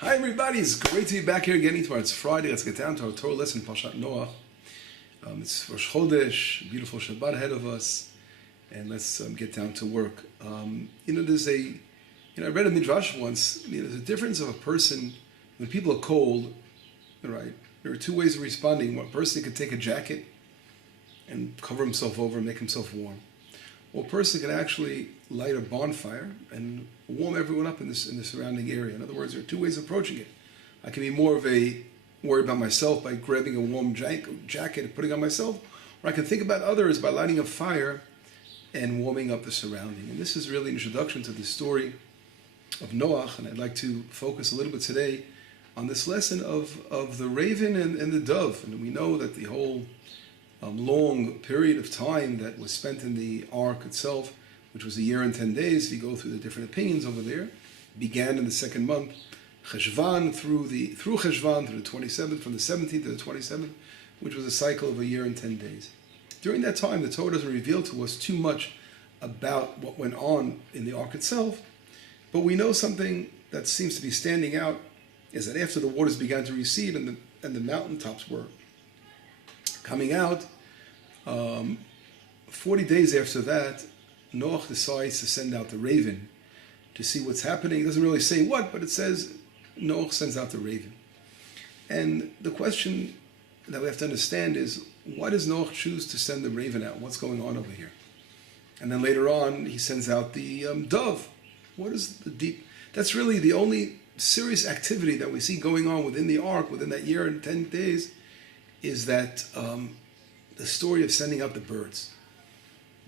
Hi everybody, it's great to be back here again. It's Friday. Let's get down to our Torah lesson, Parashat Noach. It's Rosh Chodesh, beautiful Shabbat ahead of us, and let's get down to work. I read a midrash once. There's a difference of a person when people are cold. Right? There are two ways of responding. One person can take a jacket and cover himself over and make himself warm. Or a person can actually light a bonfire and warm everyone up in the surrounding area. In other words, there are two ways of approaching it. I can be more of a worry about myself by grabbing a warm jacket and putting on myself, or I can think about others by lighting a fire and warming up the surrounding. And this is really an introduction to the story of Noach, and I'd like to focus a little bit today on this lesson of the raven and the dove. And we know that the whole long period of time that was spent in the ark itself, which was a year and 10 days, if you go through the different opinions over there, began in the second month, Cheshvan, through Cheshvan, through the 27th, from the 17th to the 27th, which was a cycle of a year and 10 days. During that time, the Torah doesn't reveal to us too much about what went on in the ark itself, but we know something that seems to be standing out is that after the waters began to recede and the mountaintops were coming out, 40 days after that, Noach decides to send out the raven to see what's happening. It doesn't really say what, but it says Noach sends out the raven. And the question that we have to understand is, why does Noach choose to send the raven out? What's going on over here? And then later on, he sends out the dove. What is the deep? That's really the only serious activity that we see going on within the ark, within that year and 10 days, is that the story of sending out the birds.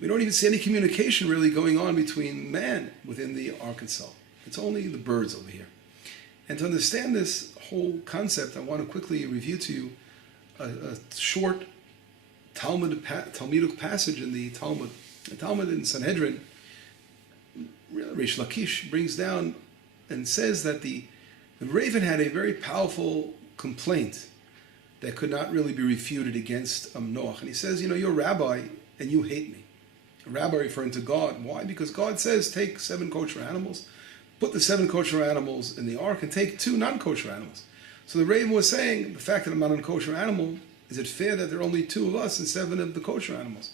We don't even see any communication really going on between man within the ark itself. It's only the birds over here. And to understand this whole concept, I want to quickly review to you a short Talmudic passage in the Talmud. The Talmud in Sanhedrin, Reish Lakish brings down and says that the raven had a very powerful complaint that could not really be refuted against Noach. And he says, you're a rabbi and you hate me. A rabbi referring to God. Why? Because God says, take 7 kosher animals, put the 7 kosher animals in the ark, and take 2 non-kosher animals. So the raven was saying, the fact that I'm not a kosher animal, is it fair that there are only 2 of us and 7 of the kosher animals?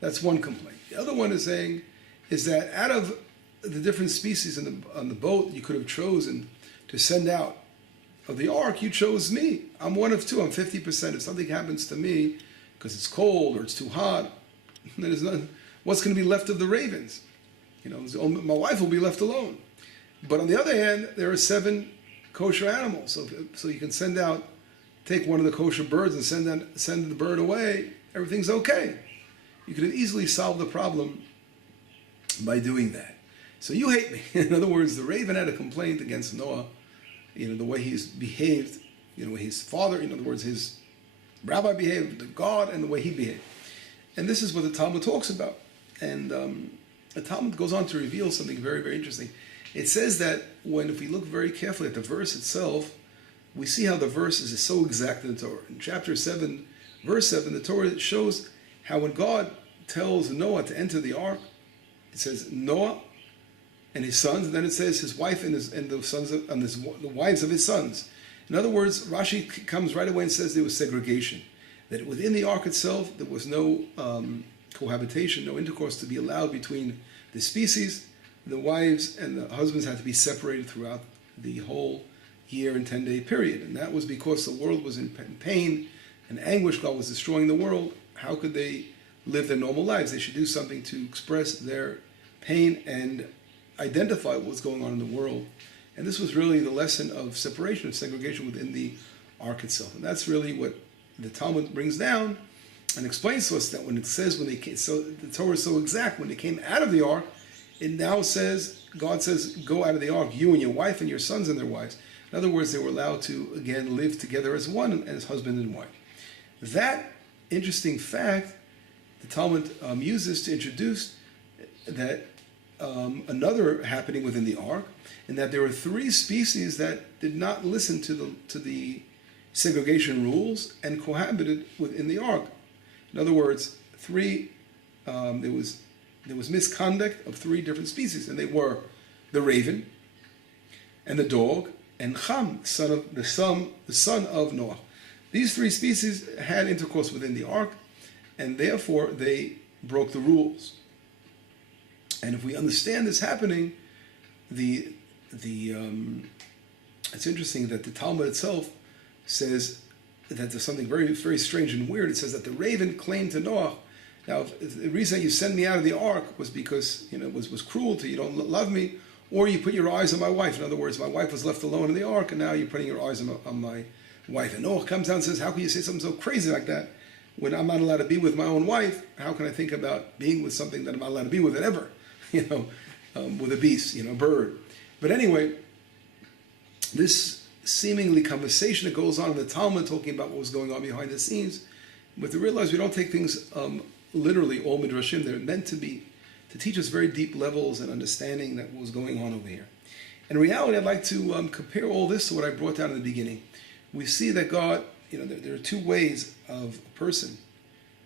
That's one complaint. The other one is saying, is that out of the different species on the boat you could have chosen to send out of the ark, you chose me. I'm one of 2. I'm 50%. If something happens to me because it's cold or it's too hot, then there's nothing. What's going to be left of the ravens? My wife will be left alone. But on the other hand, there are 7 kosher animals. So you can take one of the kosher birds and send the bird away. Everything's okay. You could have easily solved the problem by doing that. So you hate me. In other words, the raven had a complaint against Noah, the way he's behaved, his father, in other words, his rabbi behaved, the God, and the way he behaved. And this is what the Talmud talks about. And the Talmud goes on to reveal something very, very interesting. It says that if we look very carefully at the verse itself, we see how the verse is so exact in the Torah. In chapter 7, verse 7, the Torah shows how when God tells Noah to enter the ark, it says Noah and his sons, and then it says his wife and the wives of his sons. In other words, Rashi comes right away and says there was segregation. That within the ark itself, there was no cohabitation, no intercourse to be allowed between the species. The wives and the husbands had to be separated throughout the whole year and 10-day period. And that was because the world was in pain and anguish. God was destroying the world. How could they live their normal lives? They should do something to express their pain and identify what was going on in the world. And this was really the lesson of separation, of segregation within the ark itself. And that's really what the Talmud brings down and explains to us, that when it says when they came, so the Torah is so exact, when they came out of the ark, it now says, God says, go out of the ark, you and your wife and your sons and their wives. In other words, they were allowed to, again, live together as one, and as husband and wife. That interesting fact, the Talmud uses to introduce that another happening within the ark, in that there were 3 species that did not listen to the segregation rules and cohabited within the ark. In other words, there was misconduct of 3 different species, and they were the raven, and the dog, and Ham, the son of Noach. These three species had intercourse within the ark, and therefore they broke the rules. And if we understand this happening, it's interesting that the Talmud itself says that there's something very, very strange and weird. It says that the raven claimed to Noach, now, if the reason you sent me out of the ark was because, was cruelty, you don't love me, or you put your eyes on my wife. In other words, my wife was left alone in the ark, and now you're putting your eyes on my wife. And Noach comes down and says, how can you say something so crazy like that? When I'm not allowed to be with my own wife, how can I think about being with something that I'm not allowed to be with it ever? With a beast, a bird. But anyway, this seemingly conversation that goes on in the Talmud talking about what was going on behind the scenes, but to realize we don't take things literally, all midrashim. They're meant to teach us very deep levels and understanding that what was going on over here. In reality, I'd like to compare all this to what I brought down in the beginning. We see that God, there are two ways of a person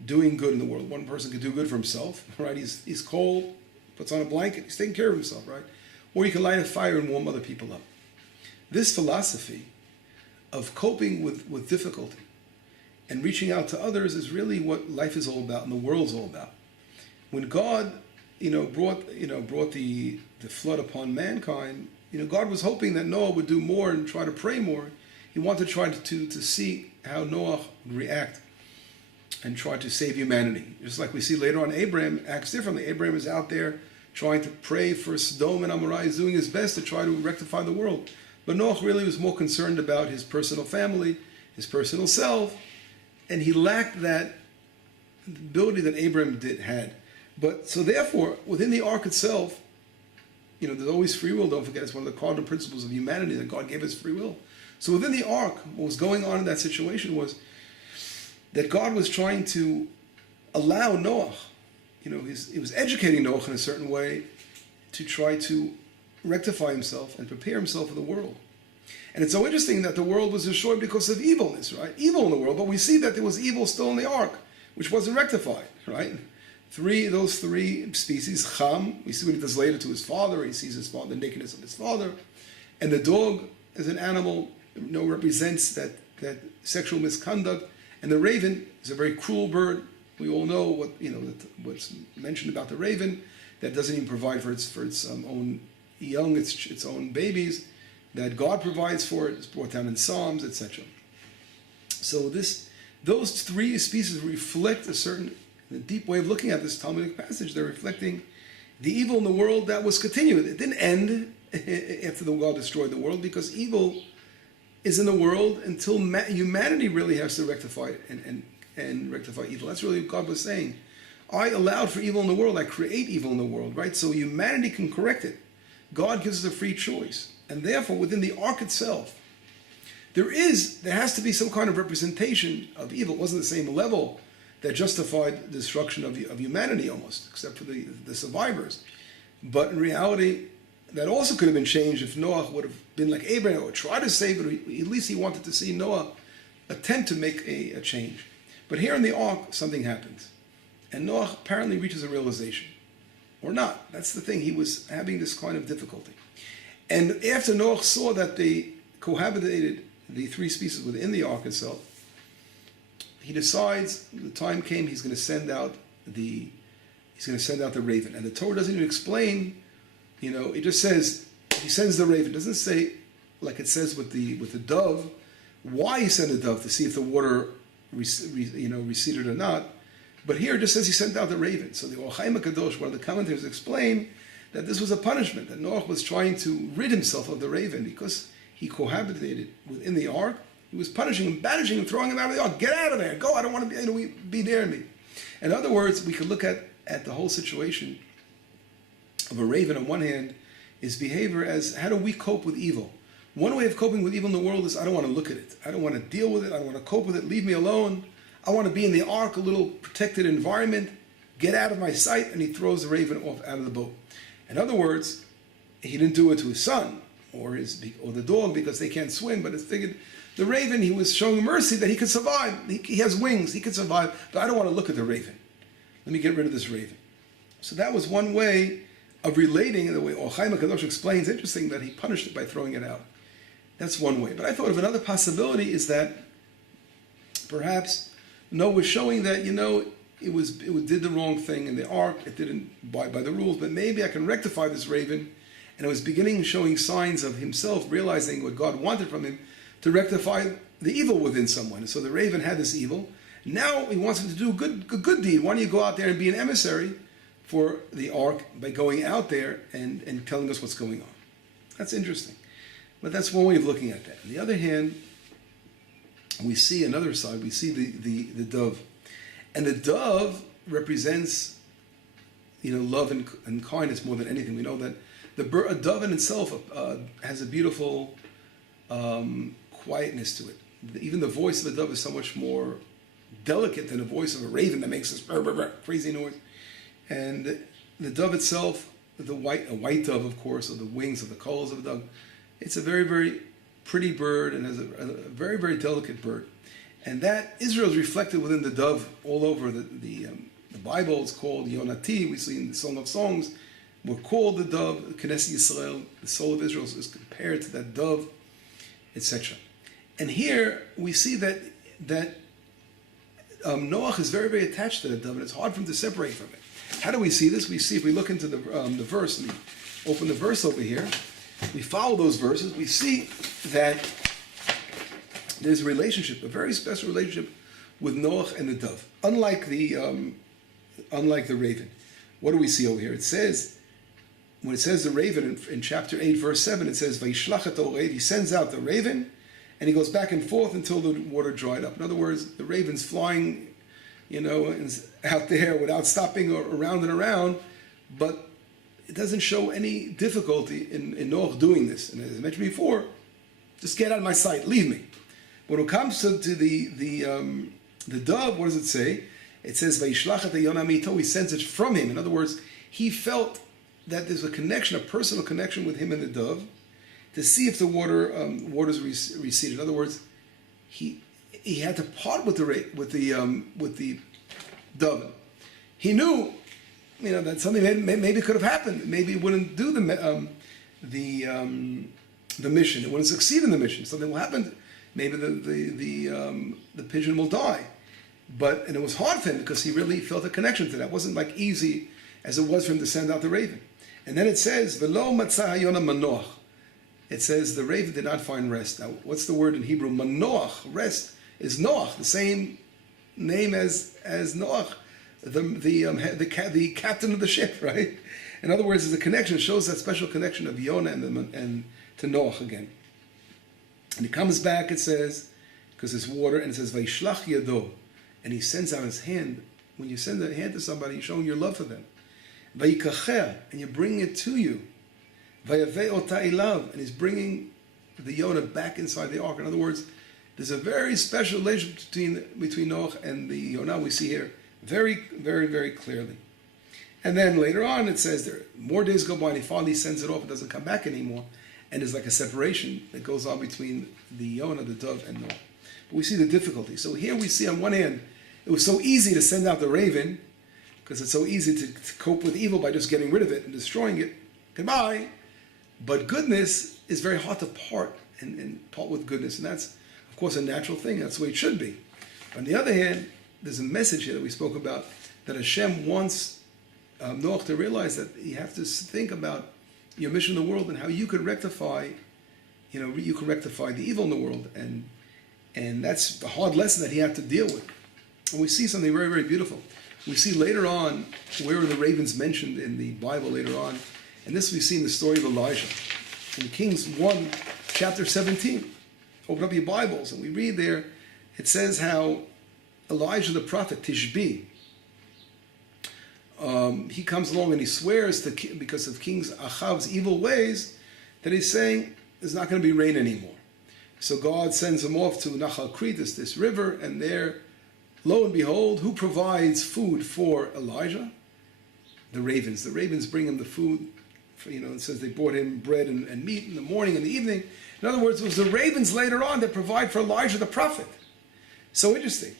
doing good in the world. One person can do good for himself, right? He's cold, puts on a blanket, he's taking care of himself, right? Or you can light a fire and warm other people up. This philosophy of coping with difficulty and reaching out to others is really what life is all about and the world's all about. When God, brought the flood upon mankind, God was hoping that Noah would do more and try to pray more. He wanted to try to see how Noah would react and try to save humanity. Just like we see later on, Abraham acts differently. Abraham is out there trying to pray for Sodom and Amorah. He's doing his best to try to rectify the world. But Noach really was more concerned about his personal family, his personal self, and he lacked that ability that Abraham had. But so therefore, within the ark itself, there's always free will. Don't forget, it's one of the cardinal principles of humanity that God gave us free will. So within the ark, what was going on in that situation was that God was trying to allow Noach, he was educating Noach in a certain way to try to rectify himself and prepare himself for the world. And it's so interesting that the world was destroyed because of evilness, right? Evil in the world, but we see that there was evil still in the ark, which wasn't rectified, right? Those three species, Ham, we see what he does later to his father. He sees his father, the nakedness of his father. And the dog as an animal, represents that sexual misconduct. And the raven is a very cruel bird. We all know what's mentioned about the raven, that doesn't even provide for its own young, its own babies, that God provides for it. It's brought down in Psalms, etc. So those three species reflect a deep way of looking at this Talmudic passage. They're reflecting the evil in the world that was continued. It didn't end after God destroyed the world, because evil is in the world until humanity really has to rectify it and rectify evil. That's really what God was saying. I allowed for evil in the world. I create evil in the world, right? So humanity can correct it. God gives us a free choice. And therefore, within the ark itself, there has to be some kind of representation of evil. It wasn't the same level that justified the destruction of humanity almost, except for the survivors. But in reality, that also could have been changed if Noah would have been like Abraham, or tried to save it. At least he wanted to see Noah attempt to make a change. But here in the ark, something happens. And Noah apparently reaches a realization. Or not. That's the thing. He was having this kind of difficulty. And after Noah saw that they cohabitated the three species within the ark itself, he decides the time came, he's going to send out the raven. And the Torah doesn't even explain, it just says he sends the raven. It doesn't say, like it says with the dove, why he sent the dove, to see if the water receded or not. But here it just says he sent out the raven. So the Or Chaim HaKadosh, one of the commentators, explain that this was a punishment, that Noach was trying to rid himself of the raven because he cohabitated within the ark. He was punishing him, banishing him, throwing him out of the ark. Get out of there. Go. I don't want to be near me. In other words, we could look at the whole situation of a raven on one hand, his behavior as, how do we cope with evil? One way of coping with evil in the world is, I don't want to look at it. I don't want to deal with it. I don't want to cope with it. Leave me alone. I want to be in the ark, a little protected environment. Get out of my sight. And he throws the raven off out of the boat. In other words, he didn't do it to his son or the dog because they can't swim, but it's figured the raven, he was showing mercy that he could survive. He has wings. He could survive. But I don't want to look at the raven. Let me get rid of this raven. So that was one way of relating, and the way Or Chaim HaKadosh explains, interesting, that he punished it by throwing it out. That's one way. But I thought of another possibility is that perhaps Noah was showing that, it did the wrong thing in the ark. It didn't abide by the rules, but maybe I can rectify this raven. And it was beginning showing signs of himself realizing what God wanted from him to rectify the evil within someone. So the raven had this evil. Now he wants him to do a good deed. Why don't you go out there and be an emissary for the ark by going out there and telling us what's going on? That's interesting. But that's one way of looking at that. On the other hand, we see another side. We see the dove. And the dove represents, love and kindness more than anything. We know that a dove in itself has a beautiful quietness to it. Even the voice of a dove is so much more delicate than the voice of a raven that makes this brr, brr, brr, crazy noise. And the dove itself, a white dove, of course, or the wings of the colors of a dove, it's a very, very pretty bird and has a very, very delicate bird. And that Israel is reflected within the dove all over the Bible. It's called Yonati. We see in the Song of Songs, we're called the dove. Knesset Yisrael, the soul of Israel, is compared to that dove, etc. And here we see that Noach is very, very attached to the dove, and it's hard for him to separate from it. How do we see this? We see, if we look into the verse, and we open the verse over here, we follow those verses, we see that there's a relationship, a very special relationship with Noach and the dove. Unlike the raven. What do we see over here? It says, when it says the raven in chapter 8, verse 7, it says, Vayishlach et orev, he sends out the raven, and he goes back and forth until the water dried up. In other words, the raven's flying, out there without stopping or around and around, but it doesn't show any difficulty in Noach doing this. And as I mentioned before, just get out of my sight, leave me. When it comes to the dove, what does it say? It says, Vayishlach et hayona mito, he sends it from him. In other words, he felt that there's a connection, a personal connection with him and the dove, to see if the waters receded. In other words, he had to part with the dove. He knew, that something maybe could have happened. Maybe it wouldn't do the mission. It wouldn't succeed in the mission. Something will happen. Maybe the pigeon will die. And it was hard for him because he really felt a connection to that. It wasn't like easy as it was for him to send out the raven. And then it says, V'lo matzah hayona manoach. It says the raven did not find rest. Now, what's the word in Hebrew? Manoach, rest, is Noach, the same name as Noach, the captain of the ship, right? In other words, there's a connection. It shows that special connection of Yonah and to Noach again. And he comes back, it says, because there's water, and it says, Vayishlach yado, and he sends out his hand. When you send a hand to somebody, you're showing your love for them. Vayikacher, and you're bringing it to you. Vayavei ota ilav, and he's bringing the Yonah back inside the ark. In other words, there's a very special relationship between Noach and the Yonah we see here very, very, very clearly. And then later on it says there more days go by and he finally sends it off. It doesn't come back anymore. And there's like a separation that goes on between the Yonah, the dove, and Noach. But we see the difficulty. So here we see on one hand, it was so easy to send out the raven because it's so easy to cope with evil by just getting rid of it and destroying it. Goodbye. But goodness is very hard to part and part with goodness. And that's, of course, a natural thing. That's the way it should be. On the other hand, there's a message here that we spoke about that Hashem wants Noach to realize that you have to think about your mission in the world and how you could rectify, the evil in the world. And that's the hard lesson that he had to deal with. And we see something very, very beautiful. We see later on where are the ravens mentioned in the Bible later on. And this we see in the story of Elijah. In Kings 1, chapter 17. Open up your Bibles and we read there, it says how Elijah the prophet, Tishbi, he comes along and he swears because of King Ahab's evil ways that he's saying there's not going to be rain anymore. So God sends him off to Nachal Kritis, this river, and there, lo and behold, who provides food for Elijah? The ravens. The ravens bring him the food. It says they brought him bread and meat in the morning and the evening. In other words, it was the ravens later on that provide for Elijah the prophet. So interesting.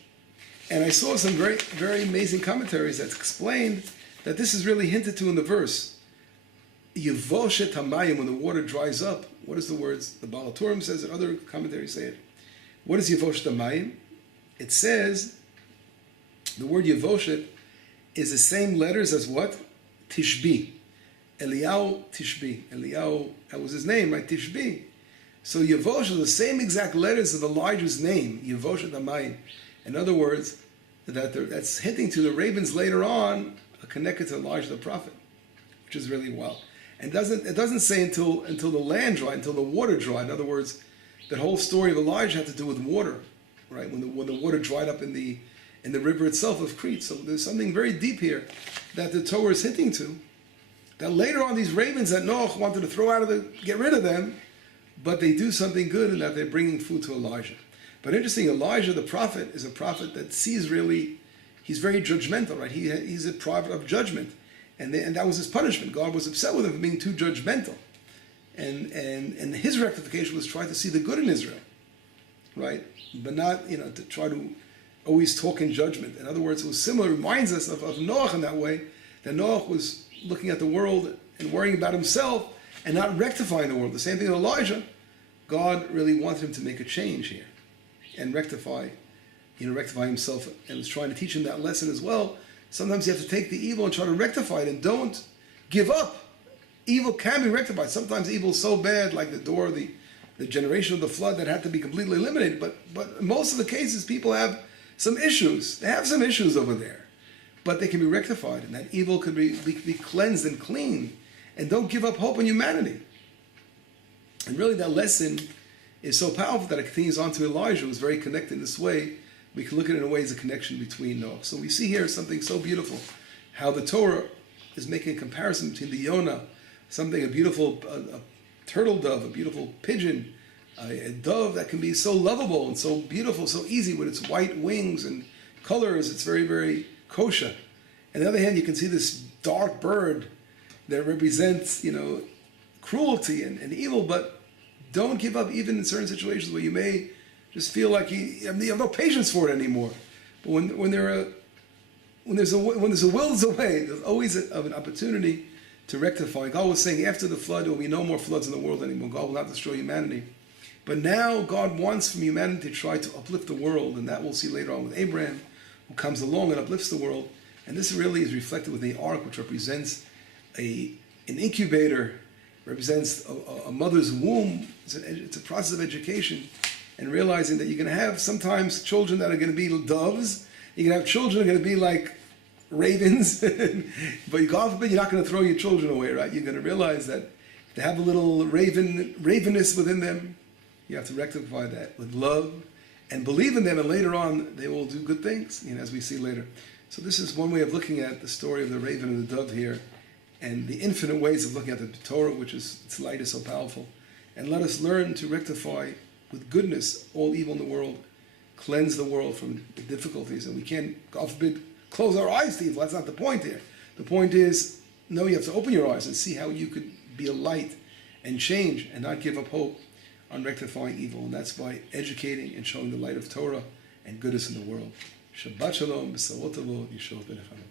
And I saw some very, very amazing commentaries that explained that this is really hinted to in the verse. Yevoshet hamayim, when the water dries up. What is the words? The Baal HaTurim says it, other commentaries say it. What is Yevoshet hamayim? It says, the word Yevoshet is the same letters as what? Tishbi. Eliyahu Tishbi. Eliyahu, that was his name, right? Tishbi. So Yevoshet, the same exact letters of Elijah's name, Yevoshet hamayim. In other words, that's hinting to the ravens later on, connected to Elijah the prophet, which is really wild. And it doesn't say until the land dried, until the water dried. In other words, that whole story of Elijah had to do with water, right? When the water dried up in the river itself of Crete. So there's something very deep here that the Torah is hinting to. That later on, these ravens that Noach wanted to get rid of them, but they do something good in that they're bringing food to Elijah. But interesting, Elijah the prophet is a prophet that sees really, he's very judgmental, right? He's a prophet of judgment. And that was his punishment. God was upset with him for being too judgmental. And his rectification was try to see the good in Israel, right? But not, to try to always talk in judgment. In other words, it was similar, reminds us of Noach in that way, that Noach was looking at the world and worrying about himself and not rectifying the world. The same thing with Elijah. God really wanted him to make a change here and rectify himself, and was trying to teach him that lesson as well. Sometimes you have to take the evil and try to rectify it, and don't give up. Evil can be rectified. Sometimes evil is so bad, like the generation of the flood, that had to be completely eliminated. But in most of the cases, people have some issues. They have some issues over there, but they can be rectified, and that evil could be cleansed and cleaned. And don't give up hope in humanity. And really, that lesson is so powerful that it continues on to Elijah, who's very connected in this way. We can look at it in a way as a connection between Noah. So we see here something so beautiful, how the Torah is making a comparison between the Yonah, a beautiful turtle dove, a beautiful pigeon, a dove that can be so lovable and so beautiful, so easy with its white wings and colors. It's very, very kosher. On the other hand, you can see this dark bird that represents, cruelty and evil, but don't give up even in certain situations where you may just feel like you have no patience for it anymore. But when there's a will, there's a way. There's always an opportunity to rectify. God was saying after the flood, there will be no more floods in the world anymore. God will not destroy humanity. But now God wants from humanity to try to uplift the world, and that we'll see later on with Abraham, who comes along and uplifts the world. And this really is reflected with the ark, which represents an incubator, represents a mother's womb. It's a process of education, and realizing that you're going to have sometimes children that are going to be doves. You're going to have children that are going to be like ravens. But God forbid, you're not going to throw your children away, right? You're going to realize that they have a little ravenness within them. You have to rectify that with love and believe in them, and later on they will do good things, as we see later. So this is one way of looking at the story of the raven and the dove here, and the infinite ways of looking at the Torah, which is, its light is so powerful. And let us learn to rectify with goodness all evil in the world, cleanse the world from the difficulties. And we can't, God forbid, close our eyes to evil. That's not the point here. The point is, no, you have to open your eyes and see how you could be a light and change and not give up hope on rectifying evil. And that's by educating and showing the light of Torah and goodness in the world. Shabbat Shalom, B'Sarot Tov, Yishov B'Nechamim.